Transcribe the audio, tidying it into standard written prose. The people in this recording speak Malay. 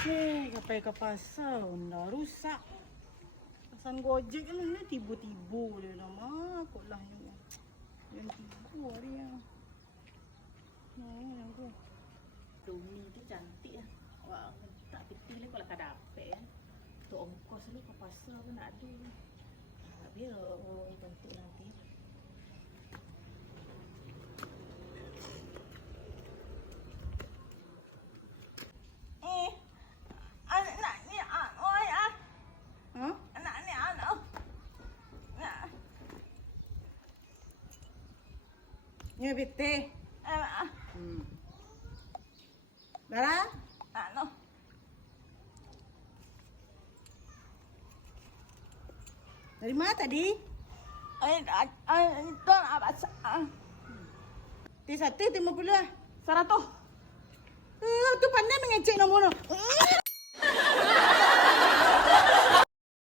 Sampai ke pasar dah rusak. Pesan Gojek ni tiba-tiba dia nama. Kok lah yang tiba dia. Yang aku. Tumi tu cantik lah. Wah, tak piti lah kalau tak dapat kan. Tu ongkos ni ke pasar pun nak ada. Tak biar orang cantik nanti. Anak ni oi ah. Ha? Anak ni anak. Ni bete. Ah. Dara? Ano? Dari mana tadi? Itu apa? T1 50 lah. 100. Tu pandai mengecek nombor